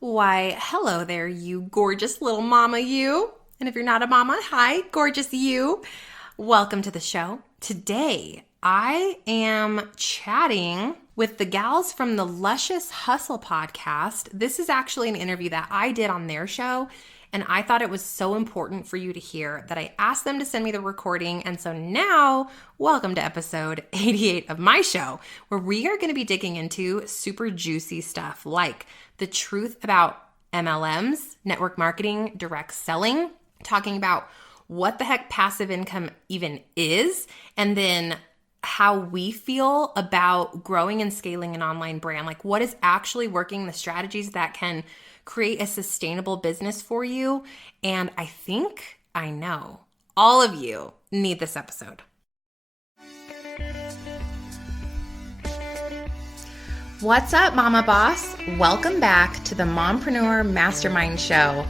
Why, hello there, you gorgeous little mama, you. And if you're not a mama, hi, gorgeous you. Welcome to the show. Today, I am chatting with the gals from the Luscious Hustle podcast. This is actually an interview that I did on their show, and I thought it was so important for you to hear that I asked them to send me the recording. And so now, welcome to episode 88 of my show, where we are going to be digging into super juicy stuff like the truth about MLMs, network marketing, direct selling, talking about what the heck passive income even is, and then how we feel about growing and scaling an online brand. Like what is actually working, the strategies that can create a sustainable business for you. And I know all of you need this episode. What's up, Mama Boss? Welcome back to the Mompreneur Mastermind Show.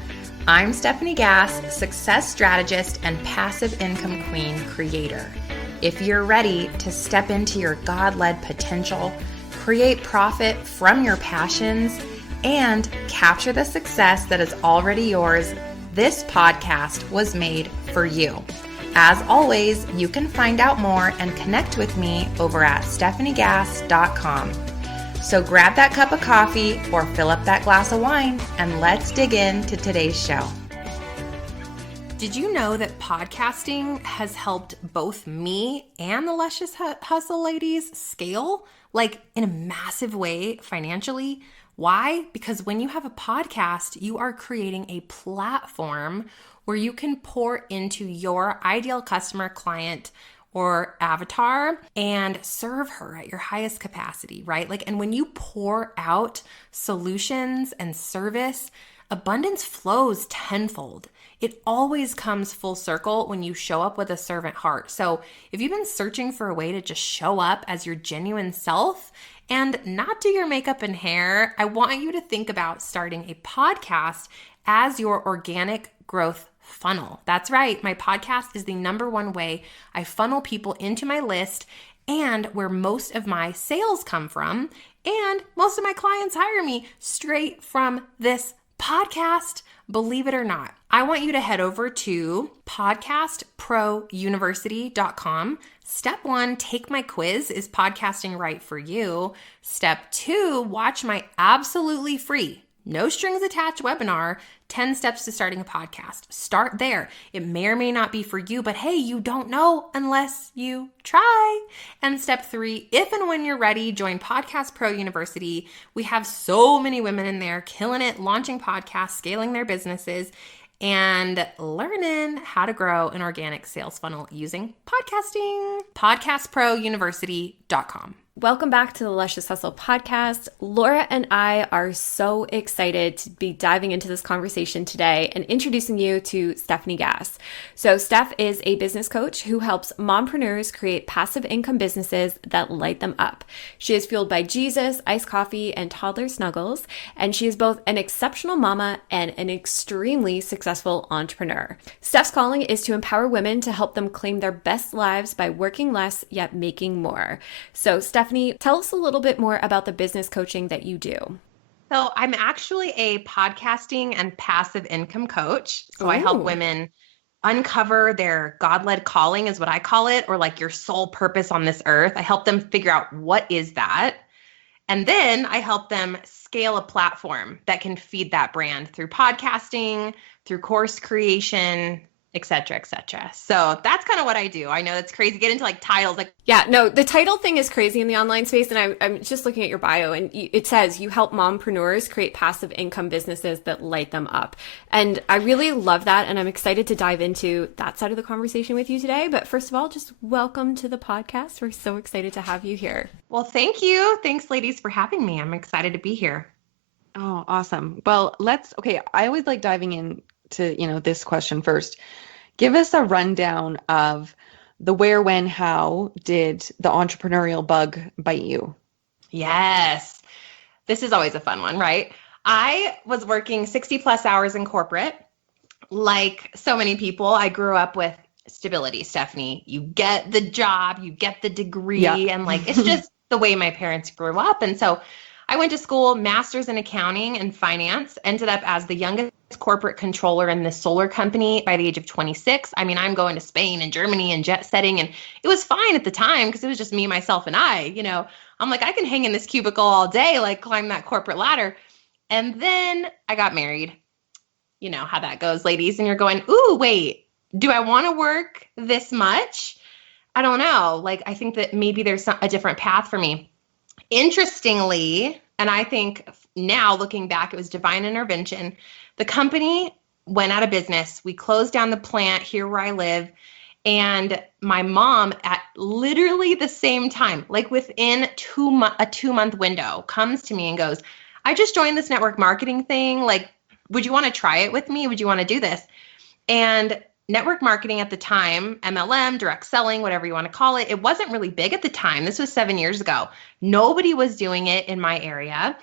I'm Stephanie Gass, success strategist and passive income queen creator. If you're ready to step into your God-led potential, create profit from your passions, and capture the success that is already yours, this podcast was made for you. As always, you can find out more and connect with me over at stephaniegass.com. So grab that cup of coffee or fill up that glass of wine and let's dig into today's show. Did you know that podcasting has helped both me and the Luscious Hustle Ladies scale, like in a massive way financially? Why? Because when you have a podcast, you are creating a platform where you can pour into your ideal customer, client, or avatar and serve her at your highest capacity, right? And when you pour out solutions and service, abundance flows tenfold. It always comes full circle when you show up with a servant heart. So if you've been searching for a way to just show up as your genuine self and not do your makeup and hair, I want you to think about starting a podcast as your organic growth funnel. That's right. My podcast is the number one way I funnel people into my list and where most of my sales come from. And most of my clients hire me straight from this podcast, believe it or not. I want you to head over to podcastprouniversity.com. Step 1, take my quiz. Is podcasting right for you? Step 2, watch my absolutely free, no strings attached webinar, 10 steps to starting a podcast. Start there. It may or may not be for you, but hey, you don't know unless you try. And step 3, if and when you're ready, join Podcast Pro University. We have so many women in there killing it, launching podcasts, scaling their businesses, and learning how to grow an organic sales funnel using podcasting. Podcastprouniversity.com. Welcome back to the Luscious Hustle podcast. Laura and I are so excited to be diving into this conversation today and introducing you to Stephanie Gass. So Steph is a business coach who helps mompreneurs create passive income businesses that light them up. She is fueled by Jesus, iced coffee, and toddler snuggles, and she is both an exceptional mama and an extremely successful entrepreneur. Steph's calling is to empower women to help them claim their best lives by working less yet making more. So Stephanie, tell us a little bit more about the business coaching that you do. So I'm actually a podcasting and passive income coach. So I help women uncover their God-led calling is what I call it, or like your sole purpose on this earth. I help them figure out what is that. And then I help them scale a platform that can feed that brand through podcasting, through course creation, et cetera, et cetera. So that's kind of what I do. I know that's crazy. Get into like titles. Yeah, no, the title thing is crazy in the online space. And I'm just looking at your bio and it says you help mompreneurs create passive income businesses that light them up. And I really love that. And I'm excited to dive into that side of the conversation with you today. But first of all, just welcome to the podcast. We're so excited to have you here. Well, thank you. Thanks, ladies, for having me. I'm excited to be here. Oh, awesome. Well, I always like diving into, this question first. Give us a rundown of the where, when, how did the entrepreneurial bug bite you? Yes. This is always a fun one, right? I was working 60 plus hours in corporate. Like so many people, I grew up with stability, Stephanie. You get the job, you get the degree, and like it's just the way my parents grew up. And so I went to school, master's in accounting and finance, ended up as the youngest corporate controller in this solar company by the age of 26. I mean, I'm going to Spain and Germany and jet setting, and it was fine at the time because it was just me, myself, and I, I'm like, I can hang in this cubicle all day, like climb that corporate ladder. And then I got married. You know how that goes, ladies. And you're going, ooh, wait, do I want to work this much? I don't know. Like, I think that maybe there's a different path for me. Interestingly, and I think now looking back, it was divine intervention. The company went out of business. We closed down the plant here where I live. And my mom, at literally the same time, like within a 2-month window, comes to me and goes, I just joined this network marketing thing. Like, would you want to try it with me? Would you want to do this? And network marketing at the time, MLM, direct selling, whatever you want to call it, it wasn't really big at the time. This was 7 years ago. Nobody was doing it in my area.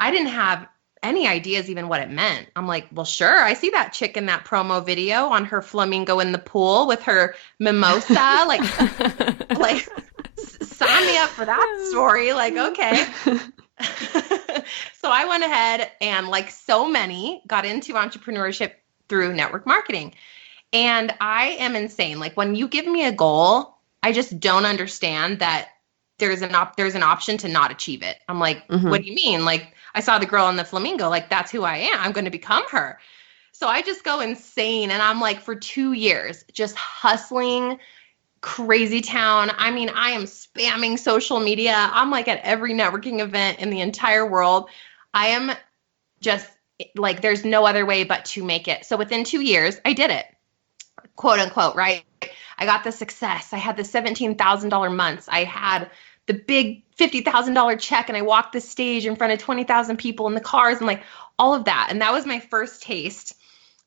I didn't have any ideas even what it meant. I'm like, well, sure. I see that chick in that promo video on her flamingo in the pool with her mimosa. like sign me up for that story. Like, okay. So I went ahead and, like so many, got into entrepreneurship through network marketing. And I am insane. Like, when you give me a goal, I just don't understand that there's an option to not achieve it. I'm like, what do you mean? Like, I saw the girl in the flamingo, like, that's who I am. I'm going to become her. So I just go insane. And I'm like, for 2 years, just hustling crazy town. I mean, I am spamming social media. I'm like at every networking event in the entire world. I am just like, there's no other way but to make it. So within 2 years, I did it, quote unquote, right? I got the success. I had the $17,000 months. I had the big $50,000 check, and I walked the stage in front of 20,000 people in the cars and like all of that. And that was my first taste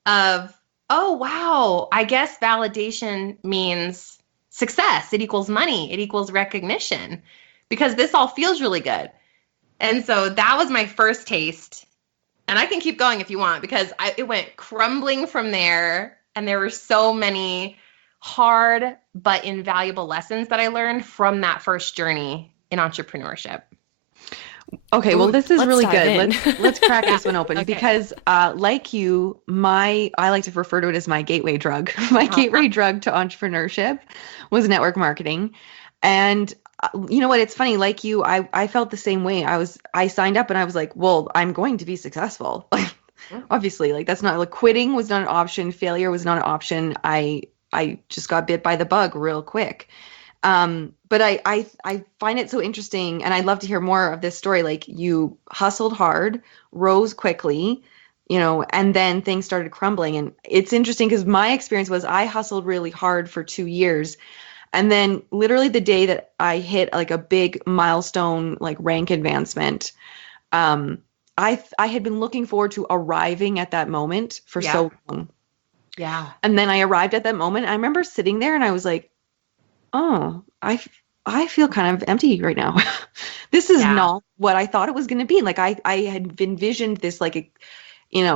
of, oh, wow, I guess validation means success. It equals money. It equals recognition, because this all feels really good. And so that was my first taste. And I can keep going if you want, because it went crumbling from there. And there were so many hard but invaluable lessons that I learned from that first journey in entrepreneurship. Okay, well, this is really good. Let's crack this one open, Okay. because like you, I like to refer to it as my gateway drug. My gateway drug to entrepreneurship was network marketing. And you know what? It's funny, like you, I felt the same way. I signed up and I was like, well, I'm going to be successful. Like, obviously, like, that's not, like, quitting was not an option. Failure was not an option. I just got bit by the bug real quick. But I find it so interesting, and I'd love to hear more of this story. Like, you hustled hard, rose quickly, and then things started crumbling. And it's interesting because my experience was I hustled really hard for 2 years. And then literally the day that I hit like a big milestone, like rank advancement, I had been looking forward to arriving at that moment for so long. Yeah. And then I arrived at that moment. I remember sitting there and I was like, oh, I feel kind of empty right now. This is not what I thought it was going to be. Like, I had envisioned this, like,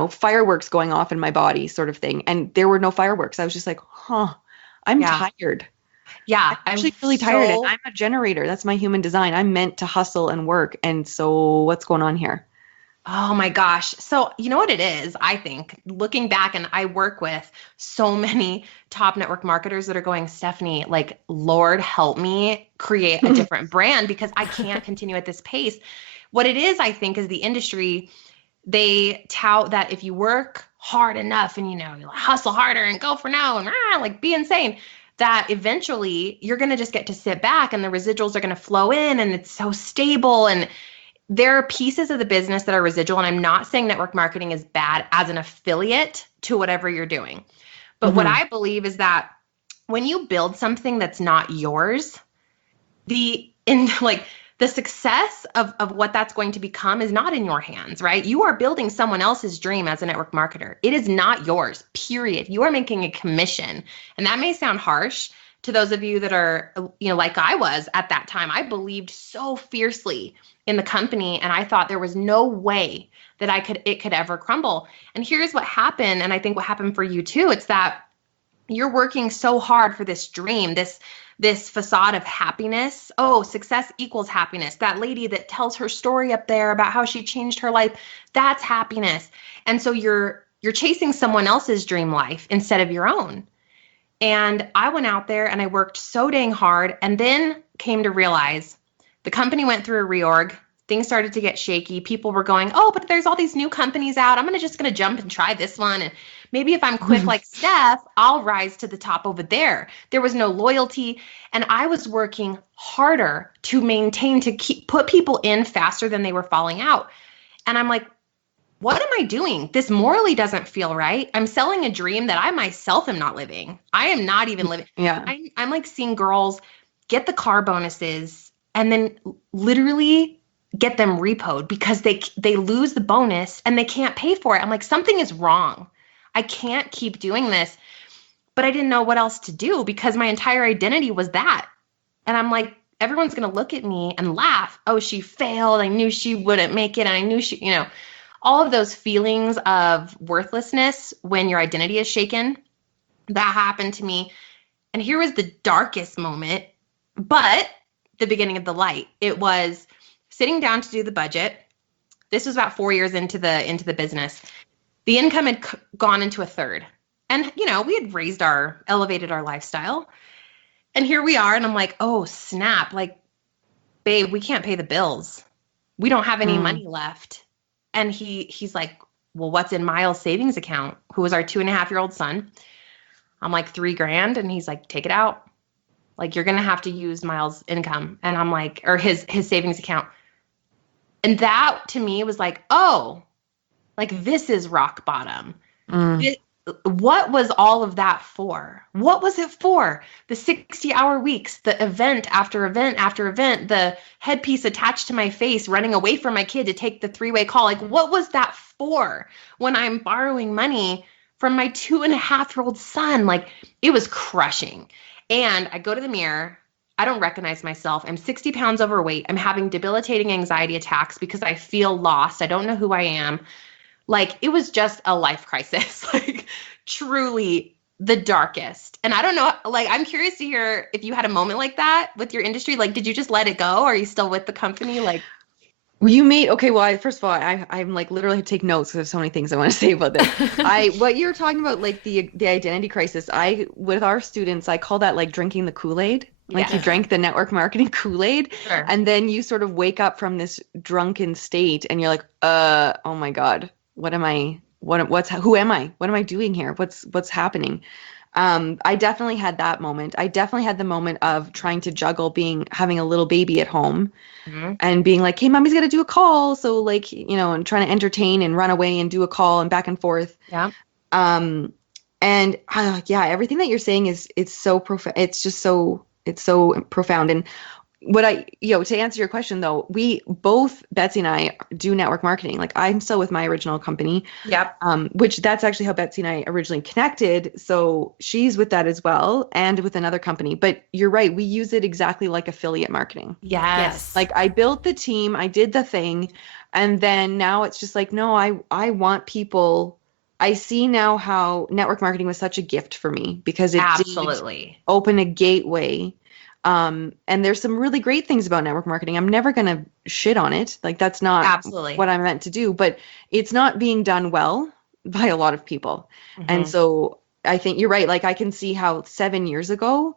fireworks going off in my body sort of thing. And there were no fireworks. I was just like, I'm tired. Yeah. I'm actually really tired. And I'm a generator. That's my human design. I'm meant to hustle and work. And so what's going on here? Oh my gosh. So you know what it is, I think, looking back, and I work with so many top network marketers that are going, Stephanie, like, Lord help me create a different brand, because I can't continue at this pace. What it is, I think, is the industry, they tout that if you work hard enough and, you hustle harder and go for now and like be insane, that eventually you're going to just get to sit back and the residuals are going to flow in, and it's so stable. And there are pieces of the business that are residual, and I'm not saying network marketing is bad as an affiliate to whatever you're doing. But what I believe is that when you build something that's not yours, the success of what that's going to become is not in your hands, right? You are building someone else's dream as a network marketer. It is not yours, period. You are making a commission. And that may sound harsh to those of you that are, like I was at that time. I believed so fiercely in the company, and I thought there was no way that it could ever crumble. And here's what happened, and I think what happened for you too. It's that you're working so hard for this dream, this this facade of happiness. Oh, success equals happiness. That lady that tells her story up there about how she changed her life, that's happiness. And so you're chasing someone else's dream life instead of your own. And I went out there and I worked so dang hard, and then came to realize the company went through a reorg. Things started to get shaky. People were going, oh, but there's all these new companies out. I'm just going to jump and try this one. And maybe if I'm quick like Stef, I'll rise to the top over there. There was no loyalty. And I was working harder to maintain, to put people in faster than they were falling out. And I'm like, what am I doing? This morally doesn't feel right. I'm selling a dream that I myself am not living. I am not even living. Yeah. I'm like seeing girls get the car bonuses and then literally get them repoed because they lose the bonus and they can't pay for it. I'm like, something is wrong. I can't keep doing this. But I didn't know what else to do because my entire identity was that. And I'm like, everyone's going to look at me and laugh. Oh, she failed. I knew she wouldn't make it. And I knew she, all of those feelings of worthlessness when your identity is shaken. That happened to me. And here was the darkest moment, but the beginning of the light. It was sitting down to do the budget. This was about 4 years into the business. The income had gone into a third. And, we had elevated our lifestyle. And here we are. And I'm like, oh, snap. Like, babe, we can't pay the bills. We don't have any money left. And he's like, well, what's in Miles' savings account? Who was our 2.5-year-old son? I'm like, $3,000. And he's like, take it out. Like, you're going to have to use Miles' income. And I'm like, or his savings account. And that to me was like, oh, like this is rock bottom. What was all of that for? What was it for? The 60-hour weeks, the event after event after event, the headpiece attached to my face, running away from my kid to take the 3-way call. Like, what was that for when I'm borrowing money from my 2.5-year-old son? Like, it was crushing. And I go to the mirror. I don't recognize myself. I'm 60 pounds overweight. I'm having debilitating anxiety attacks because I feel lost. I don't know who I am. Like, it was just a life crisis, like truly the darkest. And I don't know, like, I'm curious to hear if you had a moment like that with your industry. Like, did you just let it go? Or are you still with the company? Like, First of all, I'm like literally take notes because there's so many things I want to say about this. What you're talking about, like the identity crisis, with our students, I call that like drinking the Kool-Aid. Like, you drank the network marketing Kool-Aid, sure. And then you sort of wake up from this drunken state and you're like, oh my God, who am I? What am I doing here? What's happening? I definitely had that moment. I definitely had the moment of trying to juggle having a little baby at home, and being like, hey, mommy's got to do a call. So like, and trying to entertain and run away and do a call and back and forth. Yeah. And everything that you're saying it's so profound. It's so profound. And to answer your question though, we both, Betsy and I, do network marketing. Like, I'm still with my original company. Yep. Which that's actually how Betsy and I originally connected. So she's with that as well, and with another company. But you're right, we use it exactly like affiliate marketing. Yes. Like, I built the team, I did the thing, and then now it's just like, no, I want people. I see now how network marketing was such a gift for me because it did open a gateway. And there's some really great things about network marketing. I'm never going to shit on it. Like, that's not what I'm meant to do, but it's not being done well by a lot of people. And so I think you're right. Like, I can see how 7 years ago,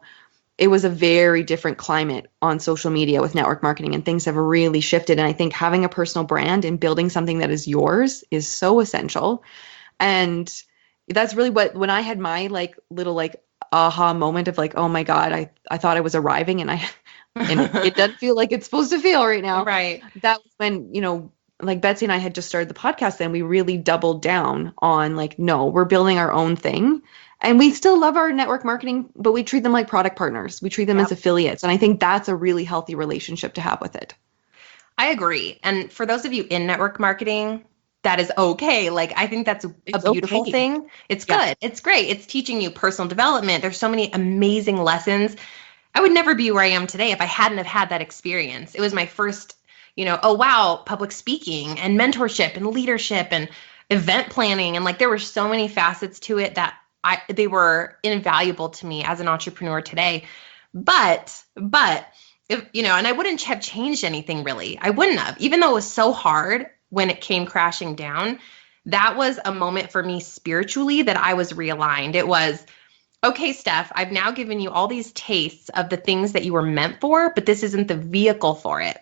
it was a very different climate on social media with network marketing, and things have really shifted. And I think having a personal brand and building something that is yours is so essential. And that's really when I had my like little like aha moment of like, oh my God, I thought I was arriving, and it doesn't feel like it's supposed to feel right now. Right. That was when, like Betsy and I had just started the podcast, then we really doubled down on like, no, we're building our own thing. And we still love our network marketing, but we treat them like product partners. We treat them as affiliates. And I think that's a really healthy relationship to have with it. I agree. And for those of you in network marketing, that is okay. Like, I think that's a beautiful thing. It's good. It's great. It's teaching you personal development. There's so many amazing lessons. I would never be where I am today if I hadn't have had that experience. It was my first, oh wow, public speaking and mentorship and leadership and event planning. And like, there were so many facets to it that they were invaluable to me as an entrepreneur today. But if, and I wouldn't have changed anything really. I wouldn't have, even though it was so hard when it came crashing down. That was a moment for me spiritually that I was realigned. It was, okay, Steph, I've now given you all these tastes of the things that you were meant for, but this isn't the vehicle for it.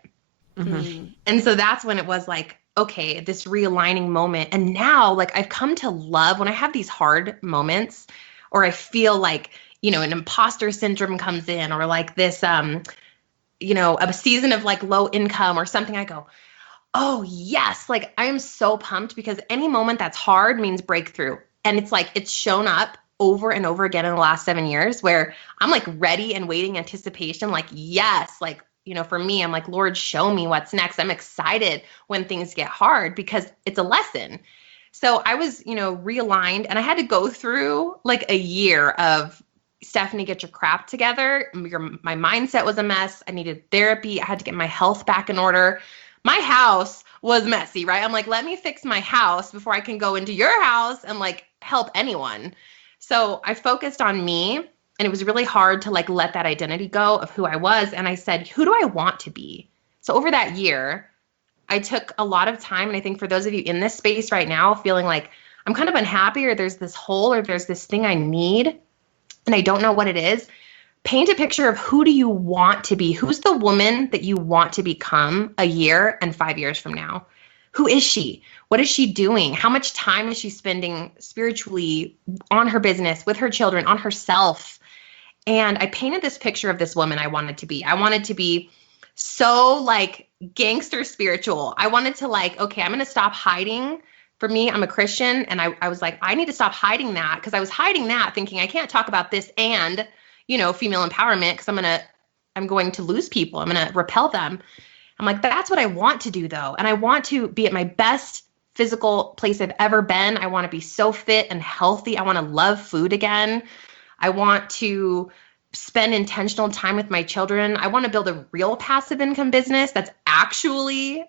Mm-hmm. And so that's when it was like, okay, this realigning moment. And now, like, I've come to love when I have these hard moments, or I feel like, an imposter syndrome comes in, or like this, a season of like low income or something. I go, oh yes, like I am so pumped, because any moment that's hard means breakthrough. And it's like, it's shown up over and over again in the last 7 years, where I'm like ready and waiting anticipation, like, yes, like, for me, I'm like, Lord, show me what's next. I'm excited when things get hard because it's a lesson. So I was, realigned, and I had to go through like a year of, Stephanie, get your crap together. My mindset was a mess. I needed therapy. I had to get my health back in order. My house was messy, right? I'm like, let me fix my house before I can go into your house and like help anyone. So I focused on me, and it was really hard to like let that identity go of who I was. And I said, who do I want to be? So over that year, I took a lot of time. And I think for those of you in this space right now, feeling like I'm kind of unhappy, or there's this hole, or there's this thing I need, and I don't know what it is, paint a picture of who do you want to be? Who's the woman that you want to become a year and 5 years from now? Who is she? What is she doing? How much time is she spending spiritually on her business, with her children, on herself? And I painted this picture of this woman I wanted to be. I wanted to be so like gangster spiritual. I wanted to like, okay, I'm going to stop hiding. For me, I'm a Christian, and I was like, I need to stop hiding that, because I was hiding that thinking I can't talk about this and, female empowerment, because I'm going to lose people. I'm going to repel them. I'm like, that's what I want to do though. And I want to be at my best physical place I've ever been. I want to be so fit and healthy. I want to love food again. I want to spend intentional time with my children. I want to build a real passive income business that's actually,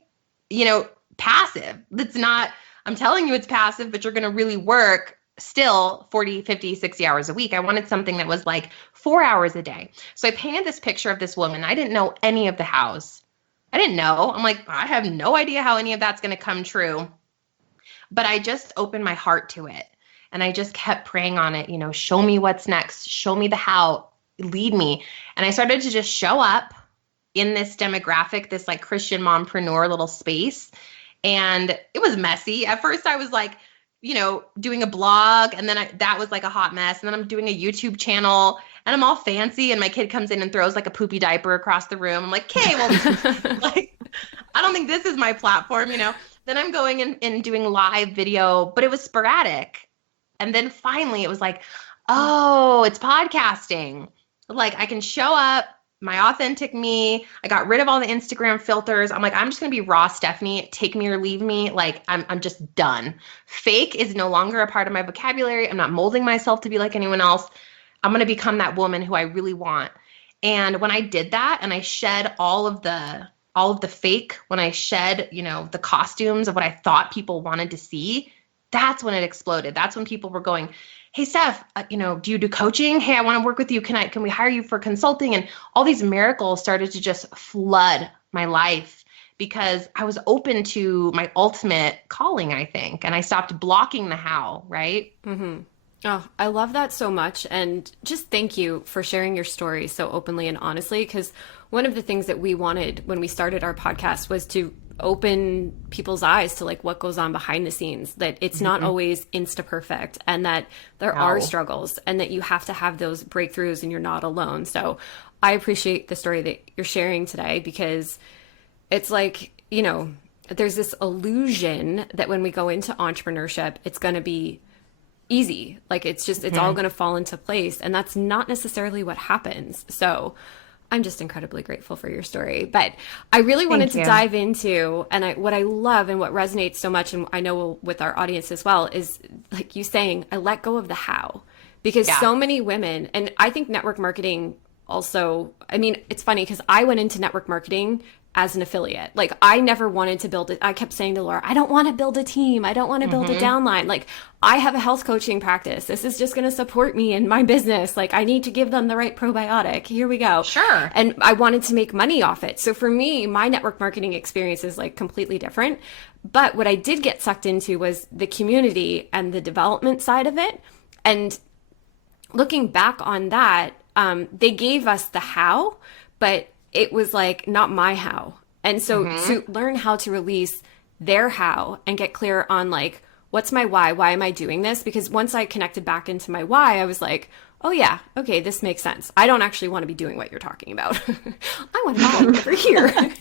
passive. That's not, I'm telling you it's passive, but you're going to really work still 40, 50, 60 hours a week. I wanted something that was like 4 hours a day. So I painted this picture of this woman. I didn't know any of the hows. I didn't know. I'm like, I have no idea how any of that's going to come true. But I just opened my heart to it. And I just kept praying on it, show me what's next, show me the how, lead me. And I started to just show up in this demographic, this like Christian mompreneur little space. And it was messy. At first I was like, doing a blog, and then that was like a hot mess. And then I'm doing a YouTube channel, and I'm all fancy, and my kid comes in and throws like a poopy diaper across the room. I'm like, okay, well, like, I don't think this is my platform, Then I'm going and doing live video, but it was sporadic. And then finally it was like, oh, it's podcasting. Like I can show up, my authentic me. I got rid of all the Instagram filters. I'm like, I'm just going to be raw Stephanie, take me or leave me. Like I'm just done. Fake is no longer a part of my vocabulary. I'm not molding myself to be like anyone else. I'm going to become that woman who I really want. And when I did that, and I shed all of the fake, when I shed, the costumes of what I thought people wanted to see, that's when it exploded. That's when people were going, hey, Steph, do you do coaching? Hey, I want to work with you. Can we hire you for consulting? And all these miracles started to just flood my life, because I was open to my ultimate calling, I think. And I stopped blocking the how, right? Mm-hmm. Oh, I love that so much. And just thank you for sharing your story so openly and honestly, because one of the things that we wanted when we started our podcast was to open people's eyes to like what goes on behind the scenes, that it's not always insta perfect, and that there are struggles, and that you have to have those breakthroughs, and you're not alone. So I appreciate the story that you're sharing today, because it's like, there's this illusion that when we go into entrepreneurship, it's going to be easy. Like it's all going to fall into place. And that's not necessarily what happens. So I'm just incredibly grateful for your story. But I really wanted to dive into, and what I love and what resonates so much, and I know with our audience as well, is like you saying, I let go of the how. Because so many women, and I think network marketing also, I mean, it's funny because I went into network marketing as an affiliate. Like I never wanted to build it. I kept saying to Laura, I don't want to build a team. I don't want to build a downline. Like I have a health coaching practice. This is just going to support me in my business. Like I need to give them the right probiotic. Here we go. Sure. And I wanted to make money off it. So for me, my network marketing experience is like completely different. But what I did get sucked into was the community and the development side of it. And looking back on that, they gave us the how, but it was like not my how. And so to learn how to release their how and get clear on like, what's my why? Why am I doing this? Because once I connected back into my why, I was like, oh yeah, okay, this makes sense. I don't actually want to be doing what you're talking about. I want to be going over here.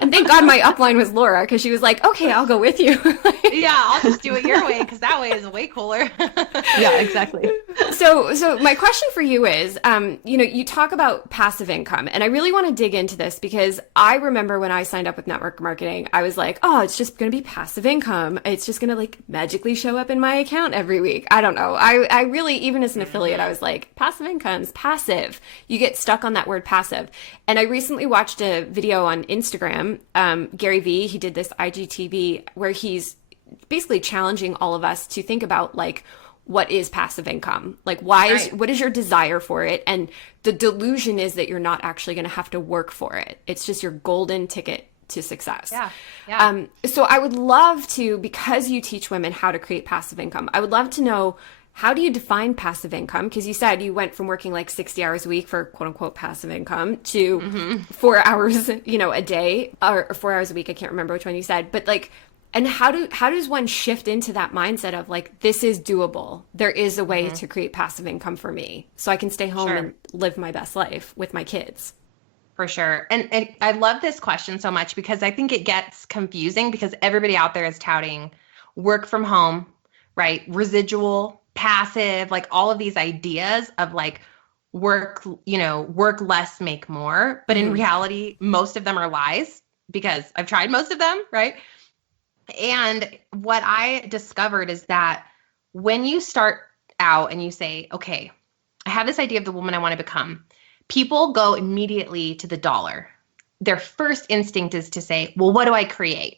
And thank God my upline was Laura, because she was like, okay, I'll go with you. Yeah, I'll just do it your way, because that way is way cooler. Yeah, exactly. So my question for you is, you talk about passive income, and I really want to dig into this because I remember when I signed up with network marketing, I was like, oh, it's just going to be passive income. It's just going to like magically show up in my account every week. I don't know. I really, even as an affiliate, I was like, passive income's passive. You get stuck on that word passive. And I recently watched a video on Instagram, Gary Vee, he did this IGTV where he's basically challenging all of us to think about like, what is passive income? Like, what is your desire for it? And the delusion is that you're not actually going to have to work for it. It's just your golden ticket to success. Yeah. So I would love to, because you teach women how to create passive income, I would love to know, how do you define passive income? Because you said you went from working like 60 hours a week for quote unquote passive income to 4 hours, a day, or 4 hours a week. I can't remember which one you said, but like, and how does one shift into that mindset of like, this is doable. There is a way to create passive income for me so I can stay home and live my best life with my kids. For sure. And I love this question so much because I think it gets confusing because everybody out there is touting work from home, right? Residual, passive, like all of these ideas of like work less, make more. But in reality, most of them are lies because I've tried most of them, right? And what I discovered is that when you start out and you say, okay, I have this idea of the woman I want to become, people go immediately to the dollar. Their first instinct is to say, well, what do I create?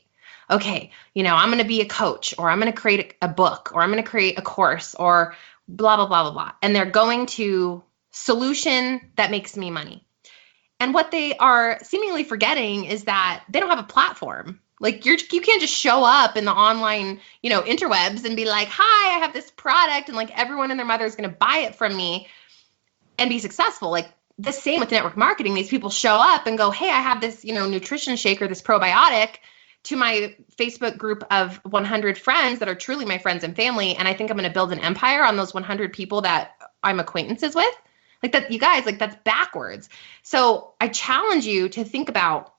Okay, I'm going to be a coach, or I'm going to create a book, or I'm going to create a course, or blah, blah, blah, blah, blah. And they're going to solution that makes me money. And what they are seemingly forgetting is that they don't have a platform. Like you can't just show up in the online, interwebs and be like, hi, I have this product, and like everyone and their mother is going to buy it from me and be successful. Like the same with network marketing. These people show up and go, hey, I have this, nutrition shake or this probiotic to my Facebook group of 100 friends that are truly my friends and family. And I think I'm going to build an empire on those 100 people that I'm acquaintances with. Like that, you guys, like that's backwards. So I challenge you to think about,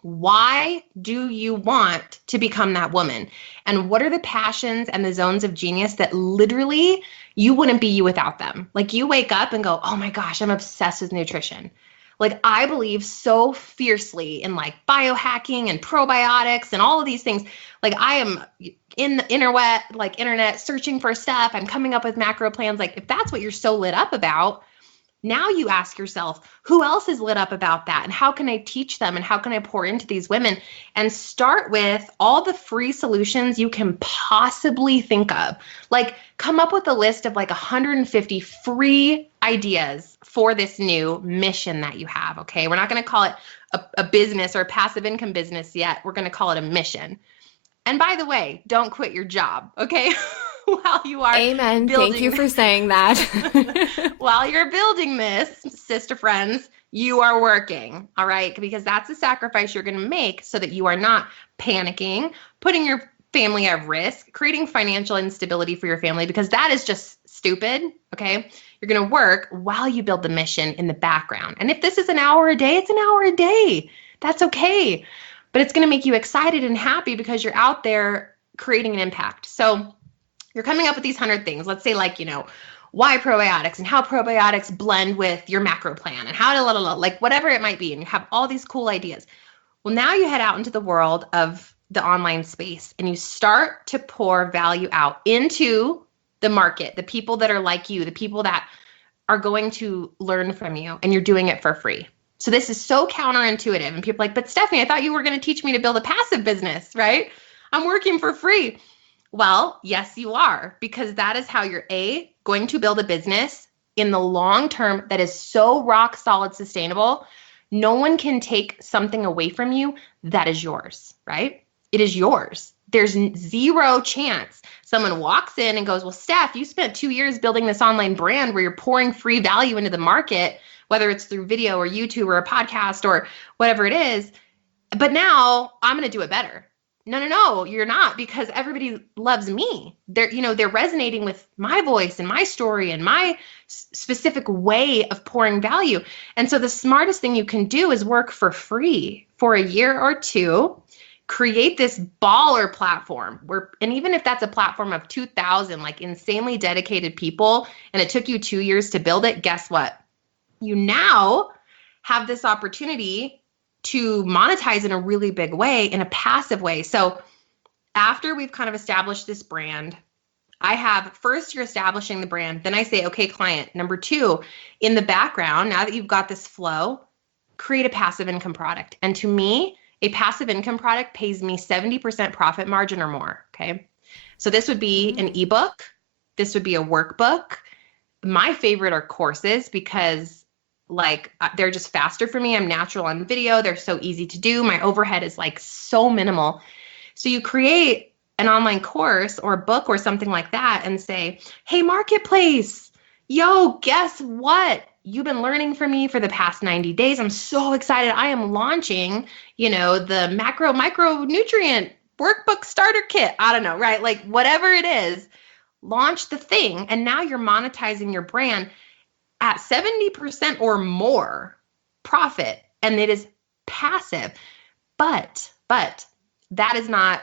why do you want to become that woman? And what are the passions and the zones of genius that literally you wouldn't be you without them? Like you wake up and go, oh my gosh, I'm obsessed with nutrition. Like I believe so fiercely in like biohacking and probiotics and all of these things. Like I am in the internet searching for stuff. I'm coming up with macro plans. Like if that's what you're so lit up about, now you ask yourself, who else is lit up about that? And how can I teach them? And how can I pour into these women? And start with all the free solutions you can possibly think of. Like come up with a list of like 150 free ideas for this new mission that you have. Okay. We're not going to call it a business or a passive income business yet. We're going to call it a mission. And by the way, don't quit your job. Okay. While you are Amen. Thank you for saying that. While you're building this, sister friends, you are working. All right. Because that's a sacrifice you're going to make so that you are not panicking, putting your family at risk, creating financial instability for your family, because that is just stupid. Okay. You're going to work while you build the mission in the background. And if this is an hour a day, it's an hour a day. That's okay. But it's going to make you excited and happy because you're out there creating an impact. So you're coming up with these 100 things. Let's say like, why probiotics and how probiotics blend with your macro plan and how to like whatever it might be. And you have all these cool ideas. Well, now you head out into the world of the online space and you start to pour value out into the market, the people that are like you, the people that are going to learn from you, and you're doing it for free. So this is so counterintuitive. And people are like, but Stephanie, I thought you were going to teach me to build a passive business, right? I'm working for free. Well, yes, you are, because that is how you're going to build a business in the long term that is so rock solid sustainable. No one can take something away from you that is yours, right? It is yours. There's zero chance someone walks in and goes, well, Steph, you spent 2 years building this online brand where you're pouring free value into the market, whether it's through video or YouTube or a podcast or whatever it is. But now I'm going to do it better. No, you're not, because everybody loves me. They're resonating with my voice and my story and my specific way of pouring value. And so the smartest thing you can do is work for free for a year or two, create this baller platform and even if that's a platform of 2,000, like insanely dedicated people, and it took you 2 years to build it, guess what? You now have this opportunity to monetize in a really big way, in a passive way. So after we've kind of established this brand, first you're establishing the brand. Then I say, okay, client, number 2, in the background, now that you've got this flow, create a passive income product. And to me, a passive income product pays me 70% profit margin or more. Okay. So this would be an ebook. This would be a workbook. My favorite are courses because they're just faster for me. I'm natural on video. They're so easy to do. My overhead is like so minimal. So you create an online course or a book or something like that and say, hey, marketplace, yo, guess what? You've been learning from me for the past 90 days. I'm so excited. I am launching, the micronutrient workbook starter kit. I don't know, right? Like whatever it is, launch the thing. And now you're monetizing your brand at 70% or more profit, and it is passive. But that is not,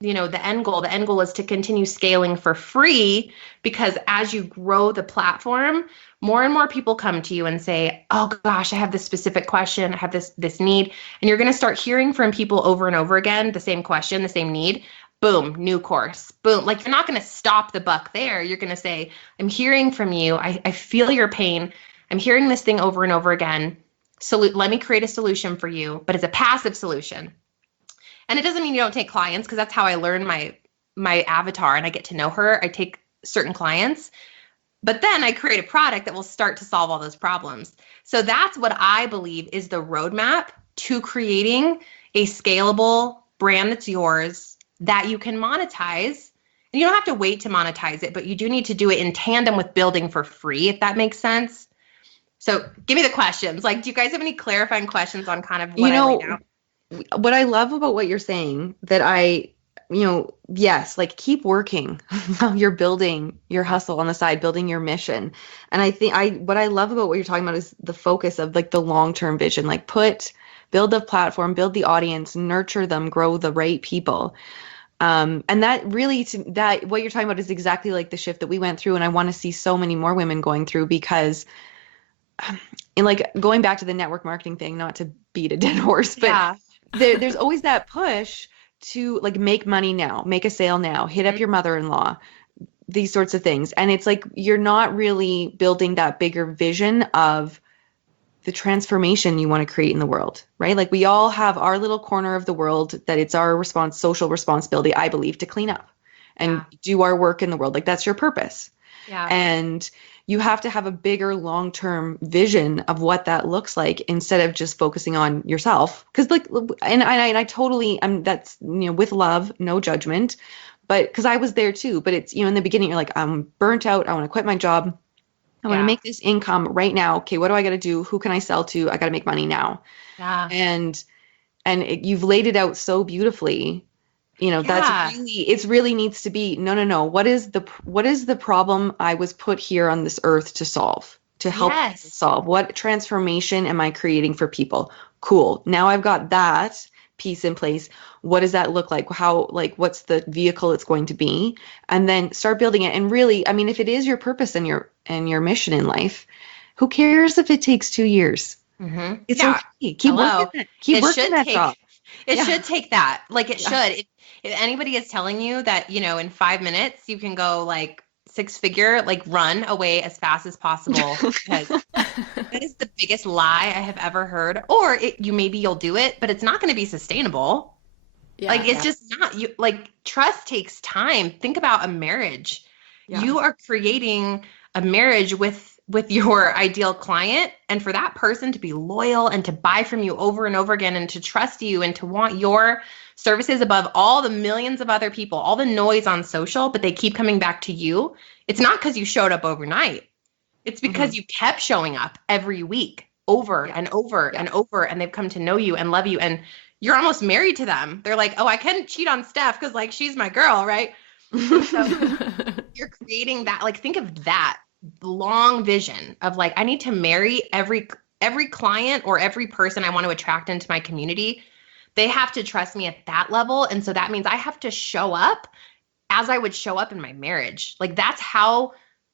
the end goal. The end goal is to continue scaling for free, because as you grow the platform, more and more people come to you and say, oh gosh, I have this specific question. I have this need. And you're going to start hearing from people over and over again, the same question, the same need. Boom, new course. Boom. Like you're not going to stop the buck there. You're going to say, I'm hearing from you. I feel your pain. I'm hearing this thing over and over again. So let me create a solution for you, but it's a passive solution. And it doesn't mean you don't take clients, because that's how I learn my avatar and I get to know her. I take certain clients, but then I create a product that will start to solve all those problems. So that's what I believe is the roadmap to creating a scalable brand that's yours, that you can monetize. And you don't have to wait to monetize it, but you do need to do it in tandem with building for free, if that makes sense. So give me the questions. Like, do you guys have any clarifying questions on kind of what I laid out? What I love about what you're saying, that yes, like keep working while you're building your hustle on the side, building your mission. And I think what I love about what you're talking about is the focus of like the long-term vision, like build the platform, build the audience, nurture them, grow the right people. And that really, what you're talking about is exactly like the shift that we went through. And I want to see so many more women going through, because in like going back to the network marketing thing, not to beat a dead horse, but there's always that push to like make money now, make a sale now, hit up your mother-in-law, these sorts of things. And it's like, you're not really building that bigger vision of the transformation you want to create in the world, right? Like we all have our little corner of the world that it's our social responsibility, I believe, to clean up and do our work in the world. Like that's your purpose. Yeah. And you have to have a bigger long-term vision of what that looks like, instead of just focusing on yourself. Cause like, and I totally, that's, with love, no judgment, but cause I was there too, but it's, in the beginning, you're like, I'm burnt out. I want to quit my job. I want to make this income right now. Okay, what do I got to do? Who can I sell to? I got to make money now. Yeah. And you've laid it out so beautifully. That's it really needs to be, no. What is the problem I was put here on this earth to solve, to help solve? What transformation am I creating for people? Cool. Now I've got that piece in place. What does that look like? What's the vehicle it's going to be? And then start building it. And really, if it is your purpose and your mission in life, who cares if it takes 2 years? Mm-hmm. It's okay. Keep working that job. It should take that. Like it should. If anybody is telling you that, in 5 minutes you can go like 6-figure, like run away as fast as possible, because That is the biggest lie I have ever heard. Or maybe you'll do it, but it's not going to be sustainable. Yeah. Like, it's just not. Trust takes time. Think about a marriage. Yeah. You are creating a marriage with your ideal client, and for that person to be loyal and to buy from you over and over again and to trust you and to want your services above all the millions of other people, all the noise on social, but they keep coming back to you. It's not because you showed up overnight. It's because you kept showing up every week over and over and over, and they've come to know you and love you, and you're almost married to them. They're like, oh, I couldn't cheat on Stef because like she's my girl, right? So you're creating that, like, think of that long vision of like, I need to marry every client or every person I want to attract into my community. They have to trust me at that level. And so that means I have to show up as I would show up in my marriage. Like, that's how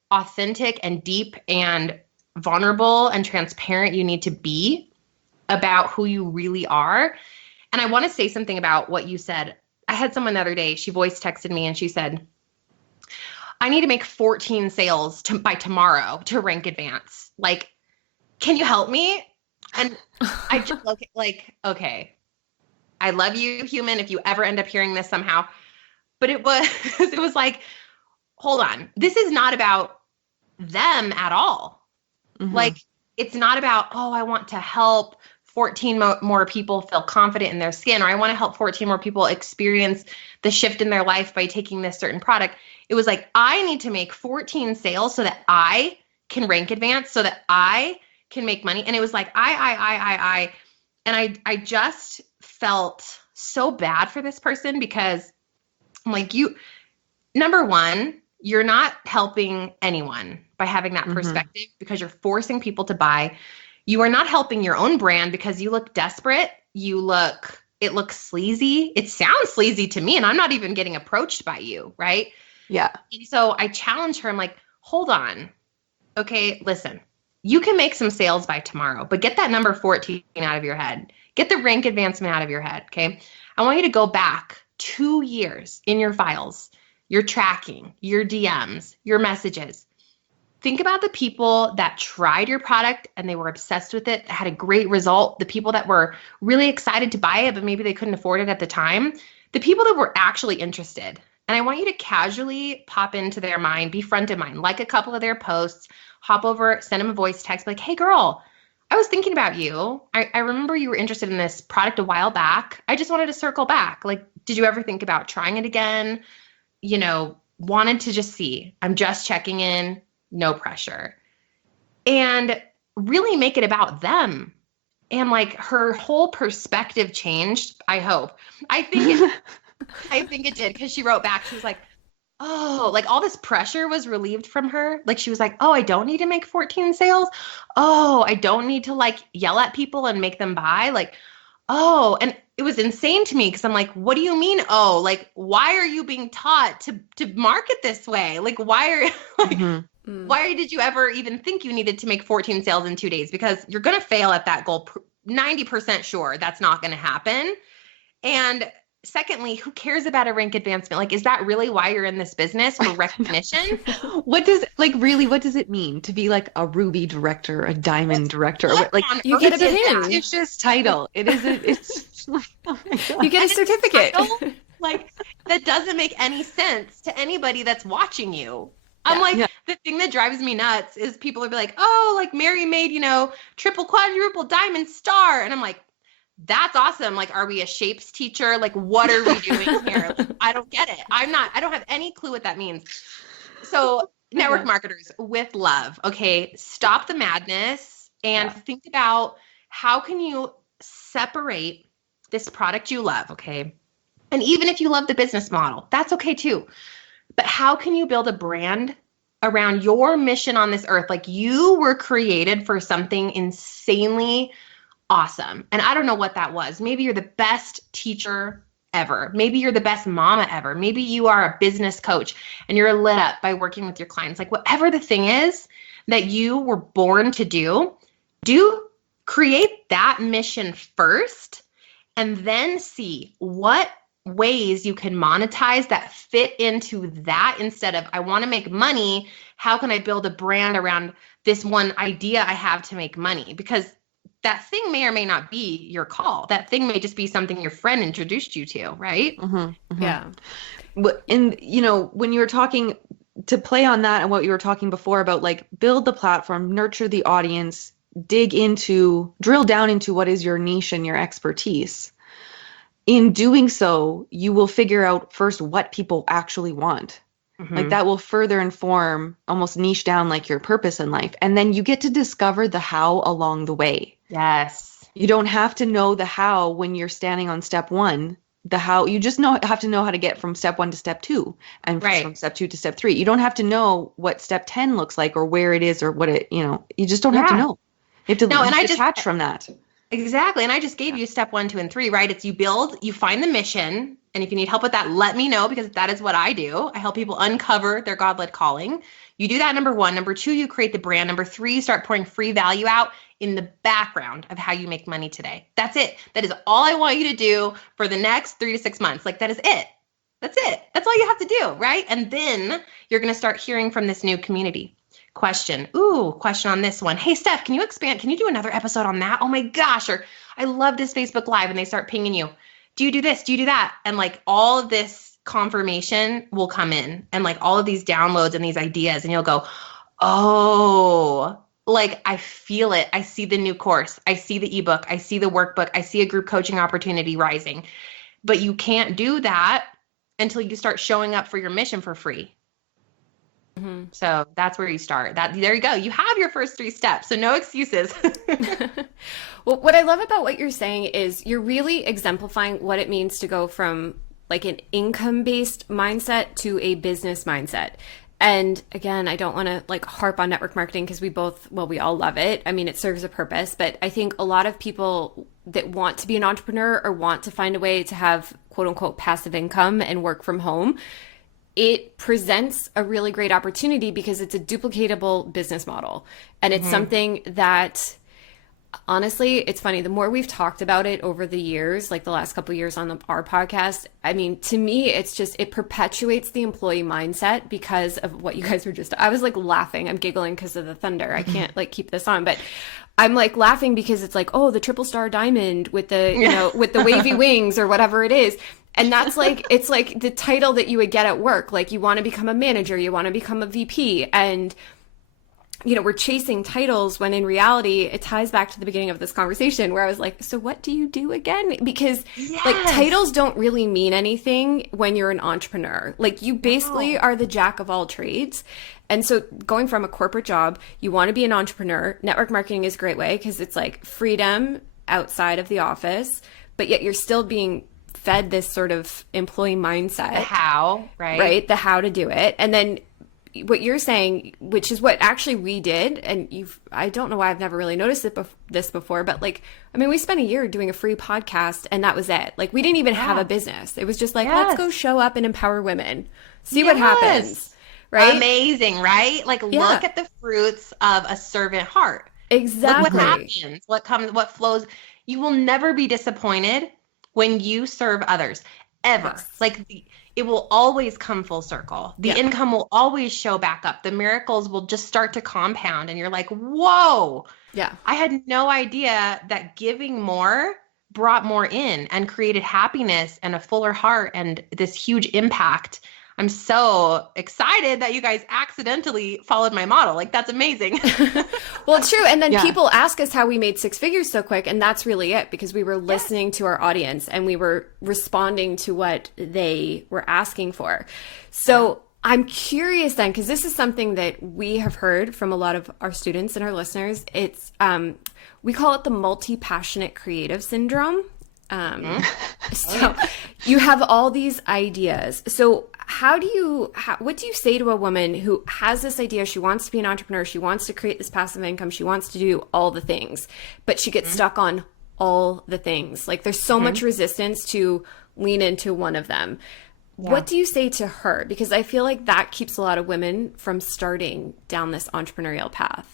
authentic and deep and vulnerable and transparent you need to be about who you really are. And I want to say something about what you said. I had someone the other day, she voice texted me and she said, I need to make 14 sales by tomorrow to rank advance. Like, can you help me? And I just look like, okay, I love you, human, if you ever end up hearing this somehow. But it was like, hold on. This is not about them at all. Like, it's not about, oh, I want to help 14 more people feel confident in their skin, or I want to help 14 more people experience the shift in their life by taking this certain product. It was like, I need to make 14 sales so that I can rank advance, so that I can make money. And it was like, and I just felt so bad for this person, because I'm like, number one, you're not helping anyone by having that perspective, because you're forcing people to buy. You are not helping your own brand because you look desperate. It looks sleazy. It sounds sleazy to me, and I'm not even getting approached by you, right? Yeah. And so I challenge her. I'm like, hold on. Okay, listen, you can make some sales by tomorrow, but get that number 14 out of your head. Get the rank advancement out of your head, okay? I want you to go back 2 years in your files, your tracking, your DMs, your messages. Think about the people that tried your product and they were obsessed with it, had a great result, the people that were really excited to buy it, but maybe they couldn't afford it at the time, the people that were actually interested. And I want you to casually pop into their mind, be front of mind, like a couple of their posts, hop over, send them a voice text, like, hey girl, I was thinking about you. I remember you were interested in this product a while back. I just wanted to circle back. Like, did you ever think about trying it again? Wanted to just see. I'm just checking in. No pressure. And really make it about them. And like, her whole perspective changed, I hope. I think it did, because she wrote back, she was like, oh, like all this pressure was relieved from her. Like, she was like, oh, I don't need to make 14 sales. Oh, I don't need to like yell at people and make them buy. Like, oh, and it was insane to me, because I'm like, what do you mean? Oh, like, why are you being taught to market this way? Like, why did you ever even think you needed to make 14 sales in 2 days? Because you're going to fail at that goal. 90% sure that's not going to happen. And secondly, who cares about a rank advancement? Like, is that really why you're in this business, for recognition? What does it mean to be like a ruby director, a diamond director? Like, you get a pin. It's just title. It's like, oh my God. You get a certificate. Title, like, that doesn't make any sense to anybody that's watching you. I'm like, the thing that drives me nuts is people will be like, oh, like Mary made, triple, quadruple, diamond, star. And I'm like, that's awesome. Like, are we a shapes teacher? Like, what are we doing here? Like, I don't get it. I don't have any clue what that means. So network marketers, with love, okay, stop the madness and think about, how can you separate this product you love, okay? And even if you love the business model, that's okay too. But how can you build a brand around your mission on this earth? Like, you were created for something insanely awesome. And I don't know what that was. Maybe you're the best teacher ever. Maybe you're the best mama ever. Maybe you are a business coach and you're lit up by working with your clients. Like, whatever the thing is that you were born to do create that mission first, and then see what ways you can monetize that fit into that instead of, I want to make money. How can I build a brand around this one idea I have to make money? Because that thing may or may not be your call. That thing may just be something your friend introduced you to, right? Mm-hmm, mm-hmm. Yeah. And, you know, when you were talking, to play on that and what you were talking before about like build the platform, nurture the audience, drill down into what is your niche and your expertise. In doing so, you will figure out first what people actually want. Like that will further inform, almost niche down like your purpose in life. And then you get to discover the how along the way. Yes. You don't have to know the how when you're standing on step one. The how, you just have to know how to get from step 1 to step 2 and from step 2 to step 3. You don't have to know what step 10 looks like or where it is or what it, you know, you just don't have to know. You have to detach from that. Exactly. And I just gave you step 1, 2, and 3, right? It's you build, you find the mission. And if you need help with that, let me know, because that is what I do. I help people uncover their God-led calling. You do that, number 1. Number 2, you create the brand. Number 3, you start pouring free value out in the background of how you make money today. That's it. That is all I want you to do for the next 3 to 6 months. Like, that is it. That's it. That's all you have to do, right? And then you're going to start hearing from this new community. Question on this one. Hey, Steph, can you expand? Can you do another episode on that? Oh my gosh. Or I love this Facebook Live, and they start pinging you. Do you do this? Do you do that? And like all of this confirmation will come in, and like all of these downloads and these ideas, and you'll go, oh, like I feel it. I see the new course. I see the ebook. I see the workbook. I see a group coaching opportunity rising. But you can't do that until you start showing up for your mission for free. So that's where you start. There you go. You have your first 3 steps. So no excuses. Well, what I love about what you're saying is you're really exemplifying what it means to go from like an income-based mindset to a business mindset. And again, I don't want to like harp on network marketing because we all love it. I mean, it serves a purpose, but I think a lot of people that want to be an entrepreneur or want to find a way to have quote unquote passive income and work from home, it presents a really great opportunity because it's a duplicatable business model. And it's something that, honestly, it's funny. The more we've talked about it over the years, like the last couple of years on our podcast, I mean, to me, it perpetuates the employee mindset because of what you guys were I was like laughing. I'm giggling because of the thunder. I can't like keep this on, but I'm like laughing because it's like, oh, the triple star diamond with the, you know, with the wavy wings or whatever it is. And that's like, it's like the title that you would get at work. Like you want to become a manager, you want to become a VP. And, you know, we're chasing titles when in reality, it ties back to the beginning of this conversation where I was like, so what do you do again? Because like titles don't really mean anything when you're an entrepreneur. Like you basically are the jack of all trades. And so going from a corporate job, you want to be an entrepreneur. Network marketing is a great way because it's like freedom outside of the office, but yet you're still being fed this sort of employee mindset. The how, right? Right. The how to do it. And then what you're saying, which is what actually we did, and I don't know why I've never really noticed this before, but like, I mean, we spent a year doing a free podcast and that was it. Like we didn't even have a business. It was just like, let's go show up and empower women, see what happens. Right. Amazing. Right. Like look at the fruits of a servant heart. Exactly. Look what happens, what comes, what flows. You will never be disappointed when you serve others ever. Like it will always come full circle. The income will always show back up. The miracles will just start to compound and you're like, whoa. Yeah. I had no idea that giving more brought more in and created happipiness and a fuller heart and this huge impact. I'm so excited that you guys accidentally followed my model. Like, that's amazing. Well, it's true. And then people ask us how we made 6 figures so quick. And that's really it, because we were listening to our audience and we were responding to what they were asking for. So I'm curious then, because this is something that we have heard from a lot of our students and our listeners. It's, we call it the multi-passionate creative syndrome. So you have all these ideas. So what do you say to a woman who has this idea? She wants to be an entrepreneur. She wants to create this passive income. She wants to do all the things, but she gets stuck on all the things. Like there's so much resistance to lean into one of them. Yeah. What do you say to her? Because I feel like that keeps a lot of women from starting down this entrepreneurial path.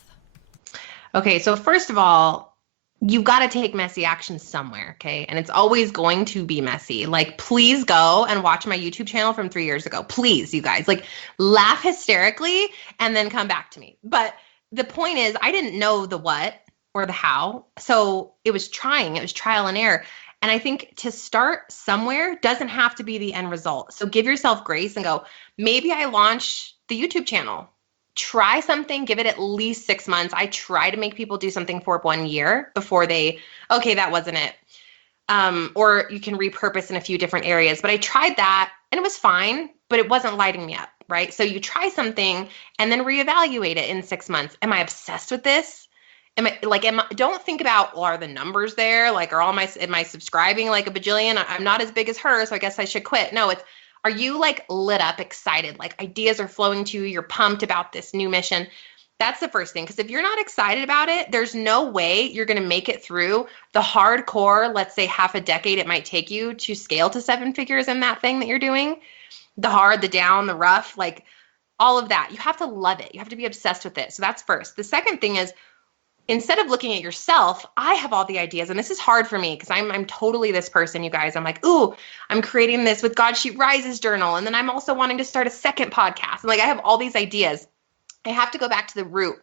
Okay. So first of all, you've got to take messy action somewhere, okay? And it's always going to be messy. Like, please go and watch my YouTube channel from 3 years ago. Please, you guys, like, laugh hysterically and then come back to me. But the point is, I didn't know the what or the how. So it was trial and error. And I think to start somewhere doesn't have to be the end result. So give yourself grace and go, maybe I launch the YouTube channel. Try something, give it at least 6 months. I try to make people do something for 1 year before okay, that wasn't it. Or you can repurpose in a few different areas. But I tried that and it was fine, but it wasn't lighting me up, right? So you try something and then reevaluate it in 6 months. Am I obsessed with this? Don't think about, well, are the numbers there? Like, am I subscribing like a bajillion? I'm not as big as her, so I guess I should quit. No, are you like lit up, excited, like ideas are flowing to you, you're pumped about this new mission? That's the first thing. Because if you're not excited about it, there's no way you're going to make it through the hardcore, let's say half a decade it might take you to scale to 7 figures in that thing that you're doing. The hard, the down, the rough, like all of that. You have to love it. You have to be obsessed with it. So that's first. The second thing is, instead of looking at yourself, I have all the ideas. And this is hard for me because I'm totally this person, you guys. I'm like, ooh, I'm creating this with God She Rises journal. And then I'm also wanting to start a second podcast. And like, I have all these ideas. I have to go back to the root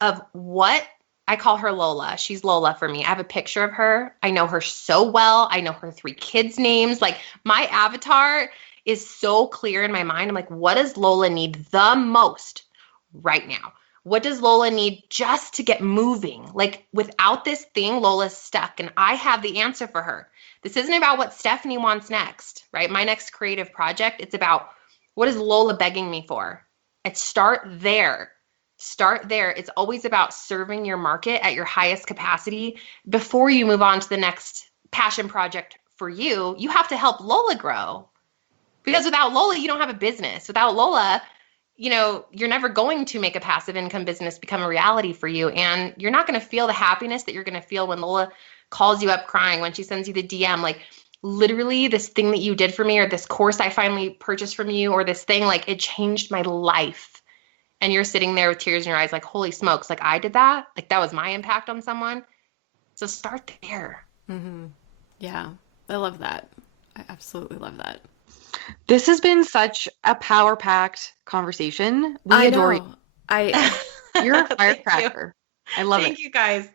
of what I call her Lola. She's Lola for me. I have a picture of her. I know her so well. I know her 3 kids' names. Like, my avatar is so clear in my mind. I'm like, what does Lola need the most right now? What does Lola need just to get moving? Like, without this thing, Lola's stuck, and I have the answer for her. This isn't about what Stephanie wants next, right? My next creative project, it's about, what is Lola begging me for? And start there. Start there. It's always about serving your market at your highest capacity before you move on to the next passion project for you. You have to help Lola grow, because without Lola, you don't have a business. Without Lola, you're never going to make a passive income business become a reality for you. And you're not going to feel the happiness that you're going to feel when Lola calls you up crying, when she sends you the DM, like, literally, this thing that you did for me, or this course I finally purchased from you, or this thing, like, it changed my life. And you're sitting there with tears in your eyes, like, holy smokes, like, I did that. Like, that was my impact on someone. So start there. Mm-hmm. Yeah, I love that. I absolutely love that. This has been such a power-packed conversation. We adore you. You're a firecracker. I love it. Thank you, guys.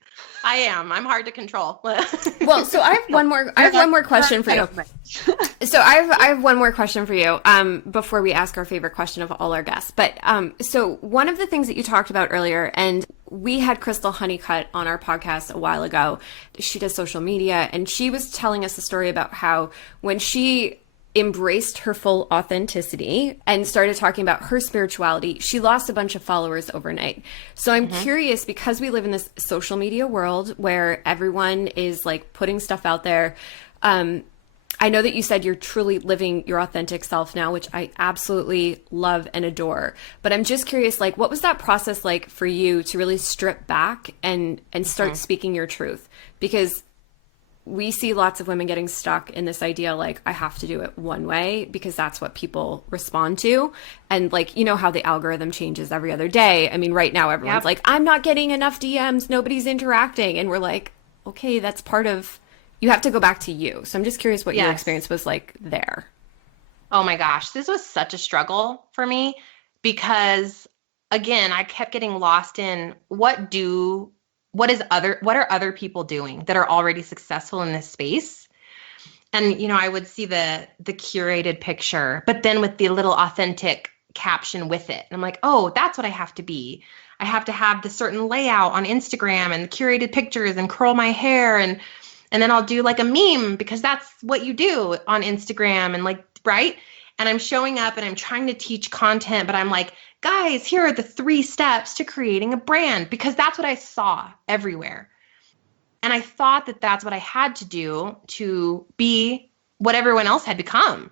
I am. I'm hard to control. Well, so I have one more question for you. So I have one more question for you before we ask our favorite question of all our guests. But so one of the things that you talked about earlier, and we had Crystal Honeycutt on our podcast a while ago. She does social media, and she was telling us a story about how when she embraced her full authenticity and started talking about her spirituality, she lost a bunch of followers overnight. So I'm curious, because we live in this social media world where everyone is like putting stuff out there. I know that you said you're truly living your authentic self now, which I absolutely love and adore. But I'm just curious, like, what was that process like for you to really strip back and start speaking your truth? Because we see lots of women getting stuck in this idea, like, I have to do it one way because that's what people respond to. And like, you know how the algorithm changes every other day. I mean, right now, everyone's like, I'm not getting enough DMs. Nobody's interacting. And we're like, okay, that's part of, you have to go back to you. So I'm just curious what your experience was like there. Oh my gosh, this was such a struggle for me because, again, I kept getting lost in what are other people doing that are already successful in this space? And, I would see the curated picture, but then with the little authentic caption with it. And I'm like, oh, that's what I have to be. I have to have the certain layout on Instagram and curated pictures and curl my hair. And then I'll do like a meme because that's what you do on Instagram and like, right? And I'm showing up and I'm trying to teach content, but I'm like, guys, here are the 3 steps to creating a brand, because that's what I saw everywhere. And I thought that that's what I had to do to be what everyone else had become.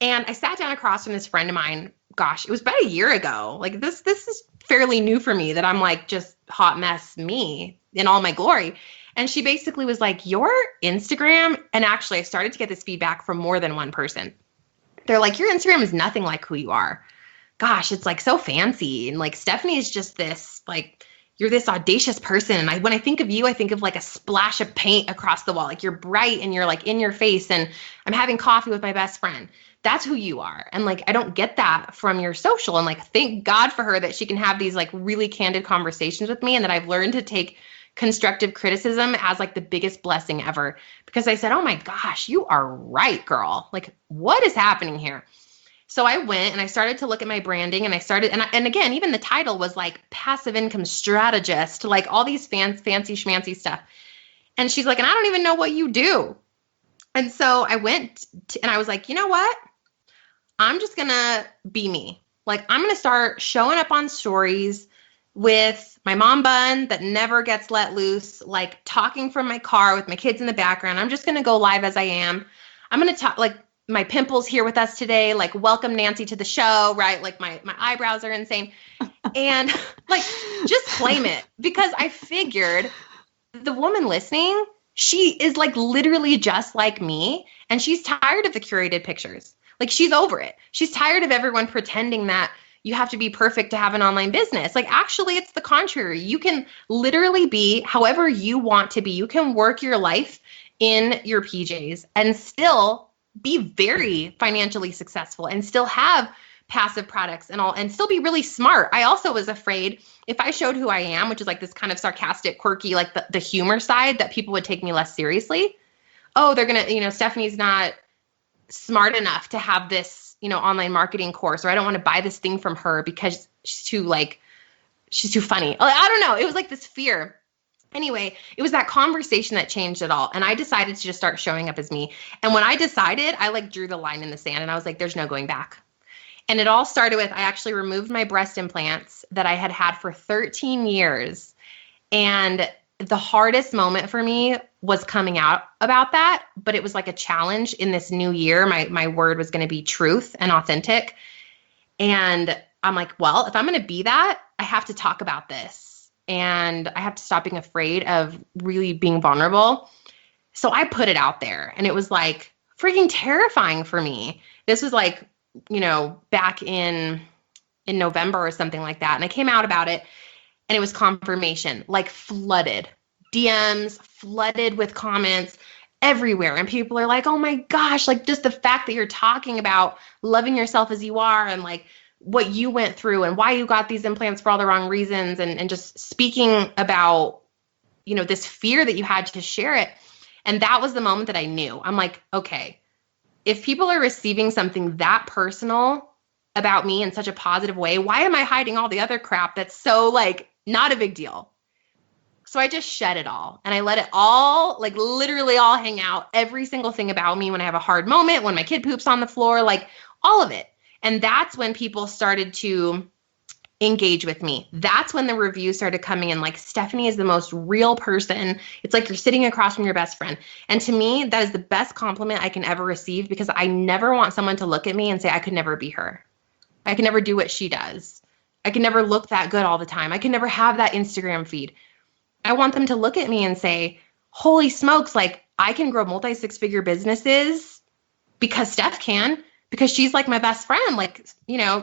And I sat down across from this friend of mine. Gosh, it was about a year ago. Like this is fairly new for me, that I'm like just hot mess me in all my glory. And she basically was like, your Instagram, and actually I started to get this feedback from more than one person. They're like, your Instagram is nothing like who you are. Gosh, it's like so fancy. And like Stephanie is just this like you're this audacious person. And when I think of you, I think of like a splash of paint across the wall. Like you're bright and you're like in your face and I'm having coffee with my best friend. That's who you are. And like, I don't get that from your social. And like, thank God for her that she can have these like really candid conversations with me and that I've learned to take constructive criticism as like the biggest blessing ever. Because I said, oh my gosh, you are right, girl. Like, what is happening here? So I went and I started to look at my branding and I started, and again, even the title was like passive income strategist, like all these fancy schmancy stuff. And she's like, and I don't even know what you do. And so I went and I was like, you know what? I'm just going to be me. Like, I'm going to start showing up on stories with my mom bun that never gets let loose, like talking from my car with my kids in the background. I'm just going to go live as I am. I'm going to talk like, my pimples here with us today, like welcome Nancy to the show, right? Like my eyebrows are insane. And like, just claim it because I figured the woman listening, she is like literally just like me. And she's tired of the curated pictures. Like she's over it. She's tired of everyone pretending that you have to be perfect to have an online business. Like actually it's the contrary. You can literally be however you want to be. You can work your life in your PJs and still be very financially successful and still have passive products and all, and still be really smart. I also was afraid if I showed who I am, which is like this kind of sarcastic, quirky, like the humor side, that people would take me less seriously. Oh, they're going to, Stephanie's not smart enough to have this, online marketing course, or I don't want to buy this thing from her because she's too funny. I don't know. It was like this fear. Anyway, it was that conversation that changed it all. And I decided to just start showing up as me. And when I decided, I like drew the line in the sand and I was like, there's no going back. And it all started with, I actually removed my breast implants that I had had for 13 years. And the hardest moment for me was coming out about that, but it was like a challenge in this new year. My word was going to be truth and authentic. And I'm like, well, if I'm going to be that, I have to talk about this. And I have to stop being afraid of really being vulnerable. So I put it out there and it was like freaking terrifying for me. This was like, back in November or something like that. And I came out about it and it was confirmation, like flooded DMs, flooded with comments everywhere. And people are like, oh my gosh, like just the fact that you're talking about loving yourself as you are and like what you went through and why you got these implants for all the wrong reasons and just speaking about, this fear that you had to share it. And that was the moment that I knew. I'm like, okay, if people are receiving something that personal about me in such a positive way, why am I hiding all the other crap that's so like not a big deal? So I just shed it all and I let it all, like literally all hang out, every single thing about me when I have a hard moment, when my kid poops on the floor, like all of it. And that's when people started to engage with me. That's when the reviews started coming in like, Stephanie is the most real person. It's like you're sitting across from your best friend. And to me, that is the best compliment I can ever receive because I never want someone to look at me and say, I could never be her. I can never do what she does. I can never look that good all the time. I can never have that Instagram feed. I want them to look at me and say, holy smokes, like I can grow multi-six-figure businesses because Steph can. Because she's like my best friend, like,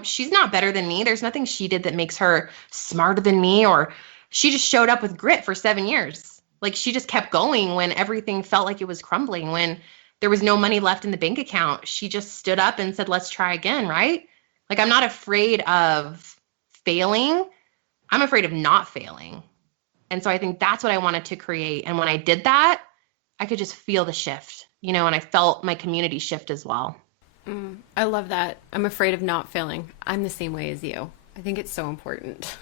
she's not better than me. There's nothing she did that makes her smarter than me, or she just showed up with grit for 7 years. Like she just kept going when everything felt like it was crumbling, when there was no money left in the bank account. She just stood up and said, let's try again, right? Like I'm not afraid of failing. I'm afraid of not failing. And so I think that's what I wanted to create. And when I did that, I could just feel the shift, and I felt my community shift as well. I love that. I'm afraid of not failing. I'm the same way as you. I think it's so important.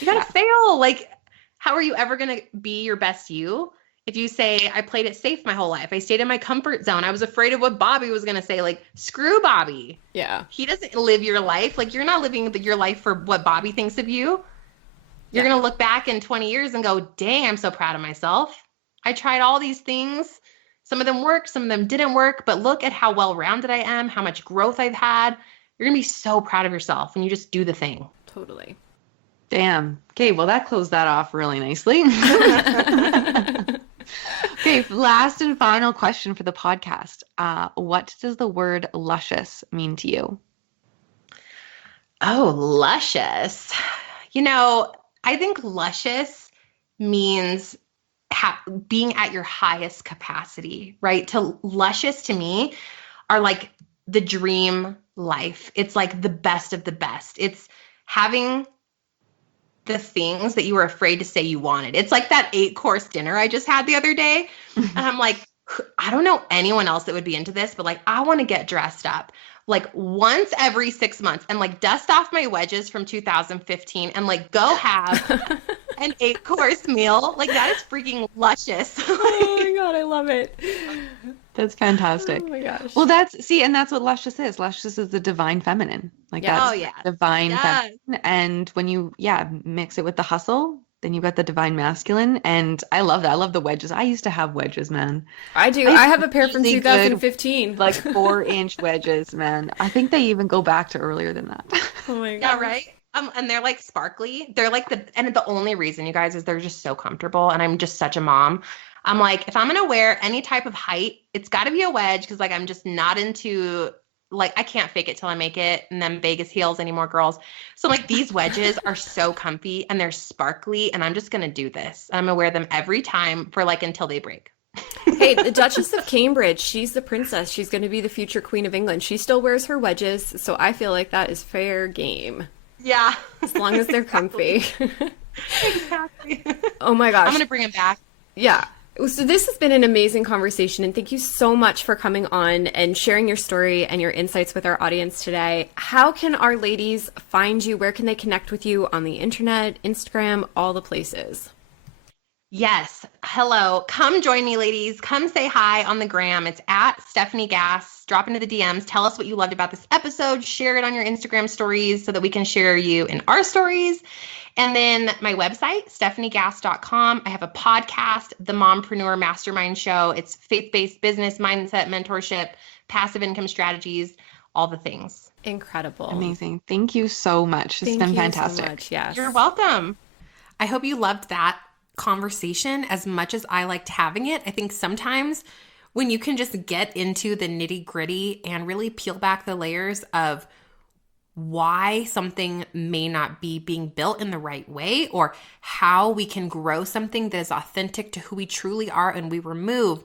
You gotta fail. Like, how are you ever gonna be your best you if you say, I played it safe my whole life? I stayed in my comfort zone. I was afraid of what Bobby was gonna say. Like, screw Bobby. Yeah. He doesn't live your life. Like, you're not living your life for what Bobby thinks of you. You're gonna look back in 20 years and go, dang, I'm so proud of myself. I tried all these things. Some of them worked, some of them didn't work, but look at how well-rounded I am, how much growth I've had. You're going to be so proud of yourself when you just do the thing. Totally. Damn. Okay, well, that closed that off really nicely. Okay, last and final question for the podcast. What does the word luscious mean to you? Oh, luscious. I think luscious means being at your highest capacity, right? To luscious to me are like the dream life. It's like the best of the best. It's having the things that you were afraid to say you wanted. It's like that 8-course dinner I just had the other day. And I'm like, I don't know anyone else that would be into this, but like, I want to get dressed up like once every 6 months and like dust off my wedges from 2015 and like go have an 8-course meal. Like that is freaking luscious. Oh my God, I love it. That's fantastic. Oh my gosh. Well, and that's what luscious is. Luscious is the divine feminine. Like Yeah. that's Oh, yeah. divine Yes. feminine. And when you, mix it with the hustle, then you've got the divine masculine. And I love that. I love the wedges. I used to have wedges, man. I do. I have a pair from really good, 2015. Like 4-inch wedges, man. I think they even go back to earlier than that. Oh my Yeah, God. right. And they're like sparkly. They're like and the only reason, you guys, is they're just so comfortable. And I'm just such a mom. I'm like, if I'm going to wear any type of height, it's got to be a wedge because like I'm just not into, like, I can't fake it till I make it and then Vegas heels anymore, girls. So like these wedges are so comfy and they're sparkly and I'm just going to do this. I'm going to wear them every time for like until they break. Hey, the Duchess of Cambridge, she's the princess. She's going to be the future Queen of England. She still wears her wedges. So I feel like that is fair game. Yeah. As long as they're comfy. Exactly. Oh my gosh. I'm going to bring them back. Yeah. So this has been an amazing conversation, and thank you so much for coming on and sharing your story and your insights with our audience today. How can our ladies find you? Where can they connect with you on the internet, Instagram, all the places? Yes. Hello. Come join me, ladies. Come say hi on the gram. It's at Stephanie Gass. Drop into the DMs. Tell us what you loved about this episode. Share it on your Instagram stories so that we can share you in our stories. And then my website, stephaniegass.com. I have a podcast, The Mompreneur Mastermind Show. It's faith-based business, mindset, mentorship, passive income strategies, all the things. Incredible. Amazing. Thank you so much. It's been fantastic. So much. Yes. You're welcome. I hope you loved that conversation as much as I liked having it. I think sometimes when you can just get into the nitty gritty and really peel back the layers of why something may not be being built in the right way or how we can grow something that is authentic to who we truly are, and we remove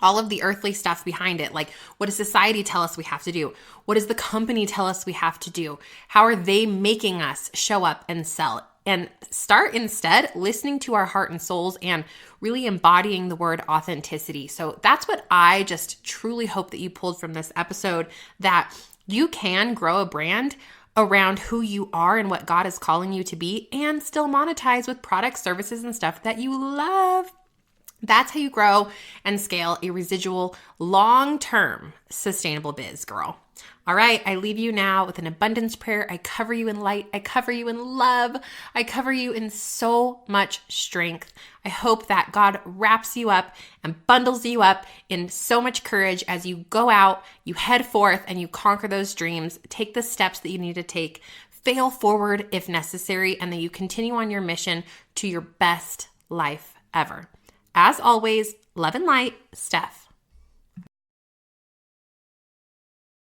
all of the earthly stuff behind it. Like, what does society tell us we have to do? What does the company tell us we have to do? How are they making us show up and sell? And start instead listening to our heart and souls and really embodying the word authenticity. So that's what I just truly hope that you pulled from this episode, that you can grow a brand around who you are and what God is calling you to be and still monetize with products, services, and stuff that you love. That's how you grow and scale a residual, long-term, sustainable biz, girl. All right, I leave you now with an abundance prayer. I cover you in light. I cover you in love. I cover you in so much strength. I hope that God wraps you up and bundles you up in so much courage as you go out, you head forth, and you conquer those dreams. Take the steps that you need to take. Fail forward if necessary, and that you continue on your mission to your best life ever. As always, love and light, Stef.